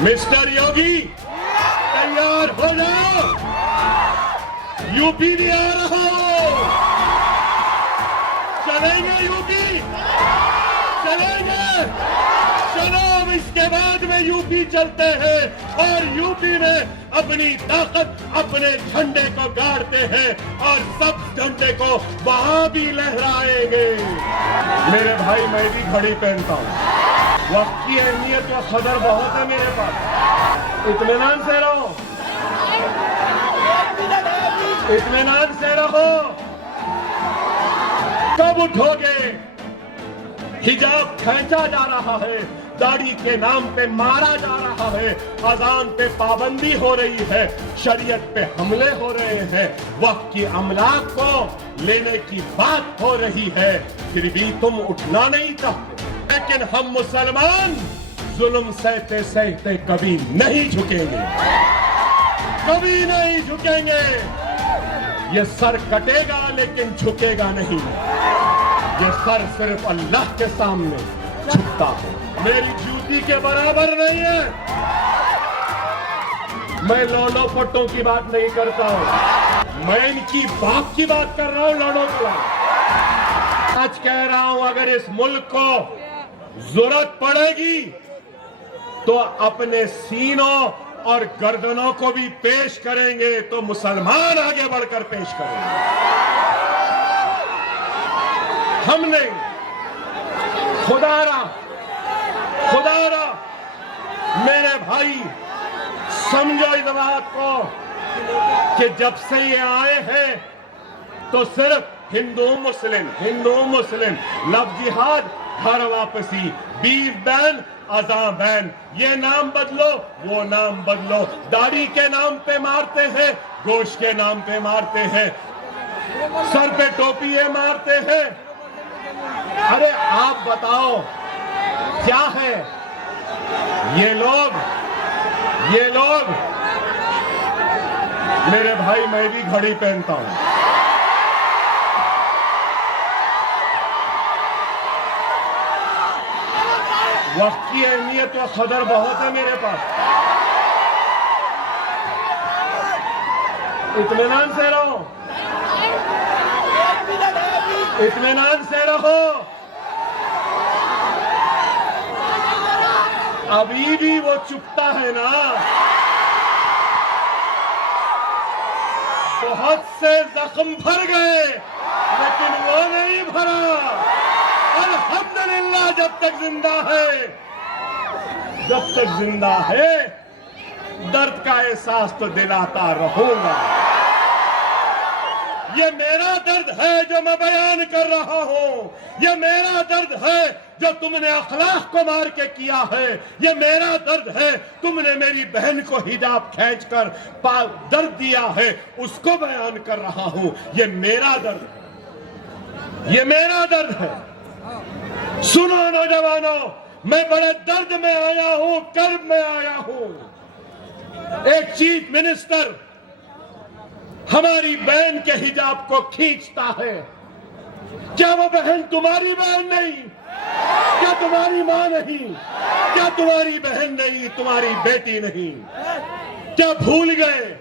Mister योगी तैयार हो जाओ, यूपी भी आ रहा हो। चलेंगे यूपी, चलेंगे। चलो अब इसके बाद में यूपी चलते हैं और यूपी में अपनी ताकत अपने झंडे को गाड़ते हैं और सब झंडे को वहां भी लहराएंगे। मेरे भाई मैं भी घड़ी पहनता हूं, वक्त की अहमियत व कदर बहुत है मेरे पास। इत्मीनान से रहो, इत्मीनान से रहो। कब उठोगे? हिजाब खींचा जा रहा है, दाढ़ी के नाम पे मारा जा रहा है, अजान पे पाबंदी हो रही है, शरीयत पे हमले हो रहे हैं, वक्त की अमलाक को लेने की बात हो रही है, फिर भी तुम उठना नहीं चाहते। लेकिन हम मुसलमान जुल्म सहते सहते कभी नहीं झुकेंगे, कभी नहीं झुकेंगे। ये सर कटेगा लेकिन झुकेगा नहीं। ये सर सिर्फ अल्लाह के सामने झुकता है, मेरी जूती के बराबर नहीं है। मैं लौलो पट्टों की बात नहीं करता हूं, मैं इनकी बाप की बात कर रहा हूं, लड़ो चला। आज कह रहा हूं अगर इस मुल्क को जरूरत पड़ेगी तो अपने सीनों और गर्दनों को भी पेश करेंगे, तो मुसलमान आगे बढ़कर पेश करेंगे, हम नहीं। खुदारा खुदारा मेरे भाई समझो इस बात को कि जब से ये आए हैं तो सिर्फ हिंदू मुस्लिम, लव जिहाद, घर वापसी, बीफ बैन, अज़ां बैन, ये नाम बदलो, वो नाम बदलो, दाढ़ी के नाम पे मारते हैं, गोश्त के नाम पे मारते हैं, सर पे टोपी ये मारते हैं। अरे आप बताओ क्या है? ये लोग मेरे भाई मैं भी घड़ी पहनता हूं, वक्त की अहमियत व कदर बहुत है मेरे पास। इत्मीनान से रहो, इत्मीनान से रहो। अभी भी वो चुपता है ना, बहुत से जख्म भर गए लेकिन वो नहीं भरा। अल्हम्दुलिल्लाह जब तक जिंदा है दर्द का एहसास तो दिलाता रहूंगा। ये मेरा दर्द है जो मैं बयान कर रहा हूं, ये मेरा दर्द है जो तुमने अखलाक को मार के किया है, ये मेरा दर्द है तुमने मेरी बहन को हिजाब खींचकर दर्द दिया है, उसको बयान कर रहा हूं। ये मेरा दर्द है। सुनो नौजवानों, मैं बड़े दर्द में आया हूं, कर्ब में आया हूं। एक चीफ मिनिस्टर हमारी बहन के हिजाब को खींचता है, क्या वो बहन तुम्हारी बहन नहीं? क्या तुम्हारी मां नहीं? क्या तुम्हारी बहन नहीं? तुम्हारी बेटी नहीं? क्या भूल गए?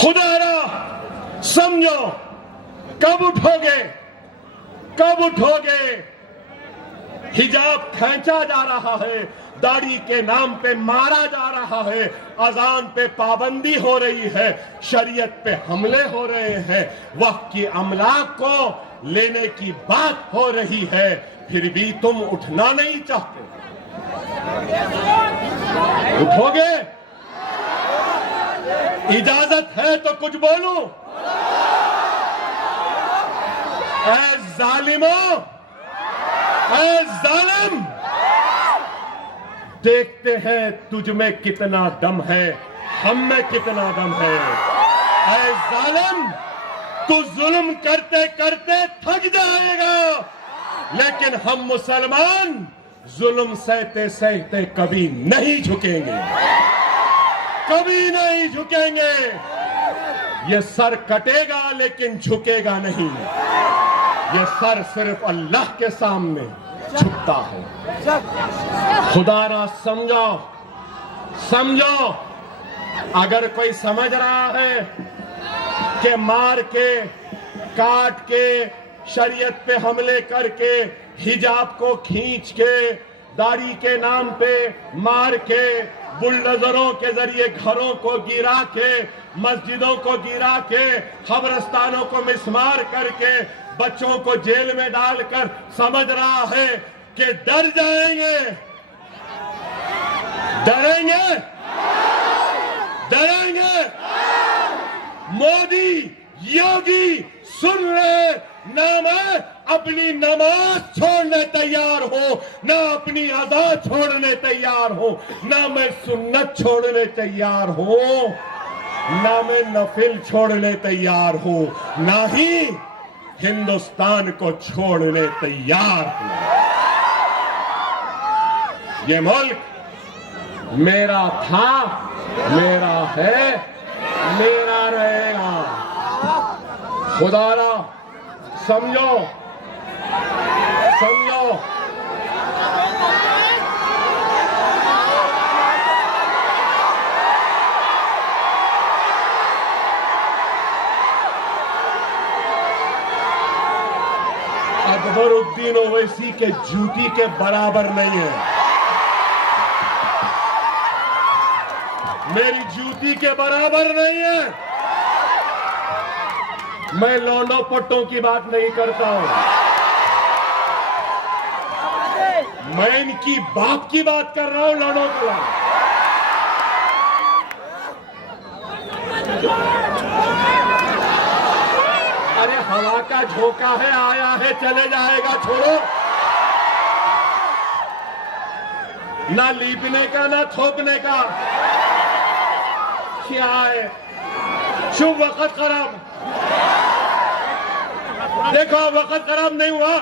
खुदारा समझो, कब उठोगे? हिजाब खींचा जा रहा है, दाढ़ी के नाम पे मारा जा रहा है, अजान पे पाबंदी हो रही है, शरीयत पे हमले हो रहे हैं, वक्त की अमलाक को लेने की बात हो रही है, फिर भी तुम उठना नहीं चाहते। उठोगे? इजाजत है तो कुछ बोलूं? ऐ जालिमों, ऐ जालिम, देखते हैं तुझ में कितना दम है, हम में कितना दम है। ऐ जालिम, तू जुल्म करते करते थक जाएगा, लेकिन हम मुसलमान जुल्म सहते सहते कभी नहीं झुकेंगे, कभी नहीं झुकेंगे। ये सर कटेगा लेकिन झुकेगा नहीं। ये सर सिर्फ अल्लाह के सामने छुपता है। खुदारा समझो, समझो, अगर कोई समझ रहा है कि मार के, काट के, शरीयत पे हमले करके, हिजाब को खींच के, दाढ़ी के नाम पे मार के, बुलडोजरों के जरिए घरों को गिरा के, मस्जिदों को गिरा के, कब्रिस्तानों को मिसमार करके, बच्चों को जेल में डालकर समझ रहा है कि डर जाएंगे, डरेंगे, डरेंगे। मोदी, योगी सुन ले, ना मैं अपनी नमाज छोड़ने तैयार हूं, ना अपनी अदा छोड़ने तैयार हूं, ना मैं सुन्नत छोड़ने tैयार हूं, ना मैं नफिल छोड़ने तैयार हूं, ना ही हिंदुस्तान को छोड़ने तैयार हूं। ये मुल्क मेरा था, मेरा है, मेरा रहेगा। खुदारा समझो, समझो। अकबरुद्दीन ओवैसी के जूती के बराबर नहीं है, मेरी जूती के बराबर नहीं है। मैं लौंडों पट्टों की बात नहीं करता हूं, मैं इनकी बाप की बात कर रहा हूं, लौंडों के बात। अरे हवा का झोंका है, आया है चले जाएगा, छोड़ो। ना लीपने का, ना थोपने का। क्या है? शुभ वक्त खराब। देखो वक्त खराब नहीं हुआ,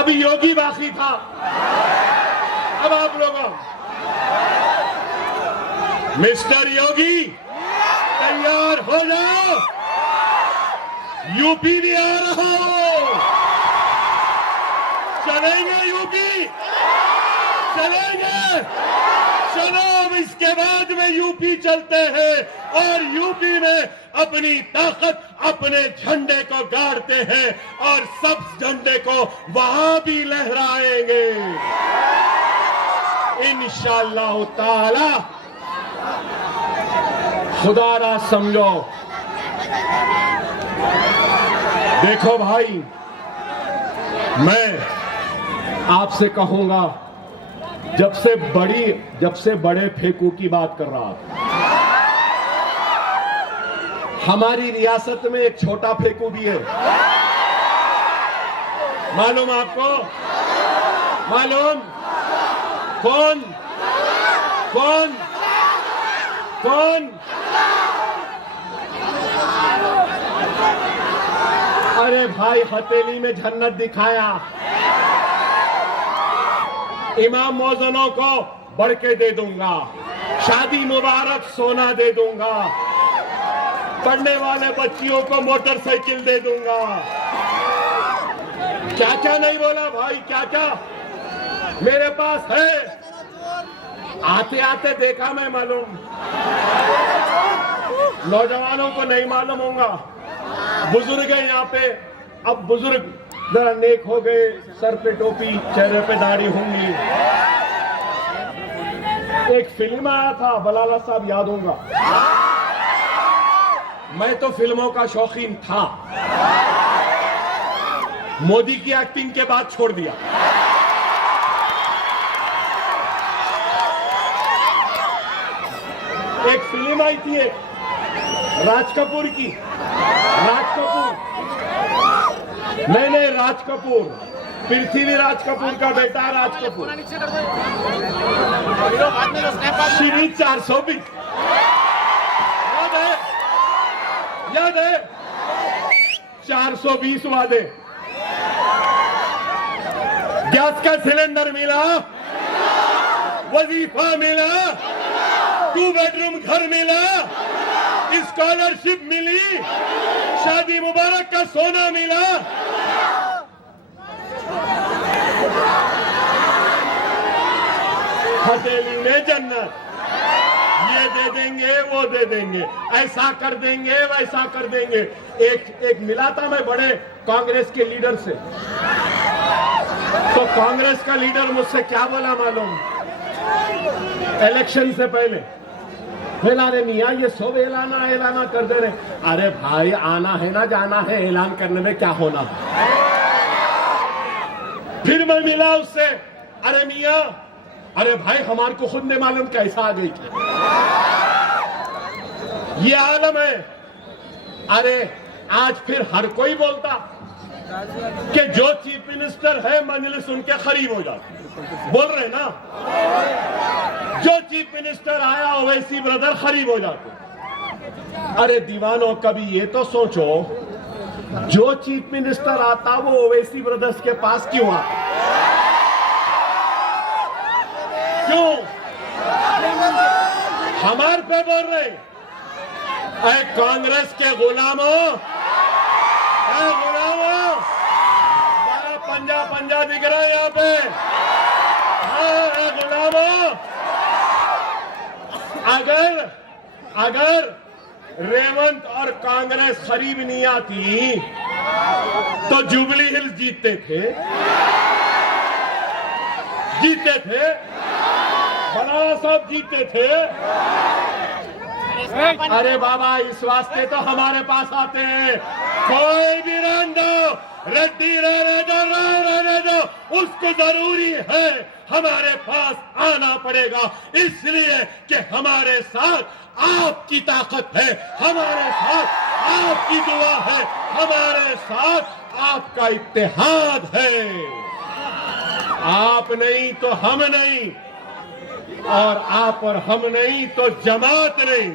अभी योगी बाकी था। अब आप लोगों, मिस्टर योगी तैयार हो जाओ, यूपी भी आ रहा हो। चलेंगे यूपी, चलेंगे, चलो। अब इसके बाद में यूपी चलते हैं और यूपी में अपनी ताकत, अपने झंडे को गाड़ते हैं और सब झंडे को वहां भी लहराएंगे इंशाअल्लाह ताला। खुदारा समझो। देखो भाई, मैं आपसे कहूंगा, जब से बड़े फेंकू की बात कर रहा था, हमारी रियासत में एक छोटा फेंकू भी है। मालूम आपको? मालूम? कौन? कौन? कौन? अरे भाई, हथेली में जन्नत दिखाया, इमाम मौजनों को बढ़ के दे दूंगा, शादी मुबारक सोना दे दूंगा, पढ़ने वाले बच्चियों को मोटरसाइकिल दे दूंगा। क्या क्या नहीं बोला भाई, क्या क्या मेरे पास है। आते आते देखा मैं, मालूम, नौजवानों को नहीं मालूम होगा, बुजुर्ग है यहाँ पे। अब बुजुर्ग जरा नेक हो गए, सर पे टोपी, चेहरे पे दाढ़ी होंगी। एक फिल्म आया था, बलाला साहब याद होगा। मैं तो फिल्मों का शौकीन था, मोदी की एक्टिंग के बाद छोड़ दिया। एक फिल्म आई थी, एक राज कपूर की, राज कपूर, नहीं राज कपूर, पृथ्वीराज कपूर का बेटा राज कपूर, श्री 420, याद है? याद है? 420 वादे, गैस का सिलेंडर मिला, वजीफा मिला, 2 बेडरूम घर मिला, स्कॉलरशिप मिली, शादी मुबारक का सोना मिला। हथेली में जन्नत, ये दे देंगे वो दे देंगे, ऐसा कर देंगे वैसा कर देंगे। एक मिला था मैं बड़े कांग्रेस के लीडर से, तो कांग्रेस का लीडर मुझसे क्या बोला मालूम, इलेक्शन से पहले, बोला रे मियाँ ये सब ऐलाना कर दे रहे। अरे भाई आना है ना जाना है, ऐलान करने में क्या होना। फिर मैं मिला उससे, अरे मियाँ, अरे भाई हमारे को खुद ने मालूम कैसा आ गई थी, ये आलम है। अरे आज फिर हर कोई बोलता कि जो चीफ मिनिस्टर है मजलिस उनके करीब हो जाती, बोल रहे ना, जो चीफ मिनिस्टर आया ओवैसी ब्रदर करीब हो जाते। अरे दीवानों कभी ये तो सोचो, जो चीफ मिनिस्टर आता वो ओवैसी ब्रदर्स के पास क्यों आता, क्यों हमारे पे बोल रहे, अरे कांग्रेस के गुलामों, बड़ा पंजा दिख रहा है यहाँ पे, गुलामों, अगर रेवंत और कांग्रेस करीब नहीं आती तो जुबली हिल्स जीतते थे, बड़ा सब जीतते थे। अरे बाबा इस वास्ते तो हमारे पास आते हैं, कोई भी रहने दो, रेड्डी रहने दो, उसको जरूरी है हमारे पास आना पड़ेगा, इसलिए कि हमारे साथ आपकी ताकत है, हमारे साथ आपकी दुआ है, हमारे साथ आपका इत्तेहाद है। आप नहीं तो हम नहीं, और आप और हम नहीं तो जमात नहीं।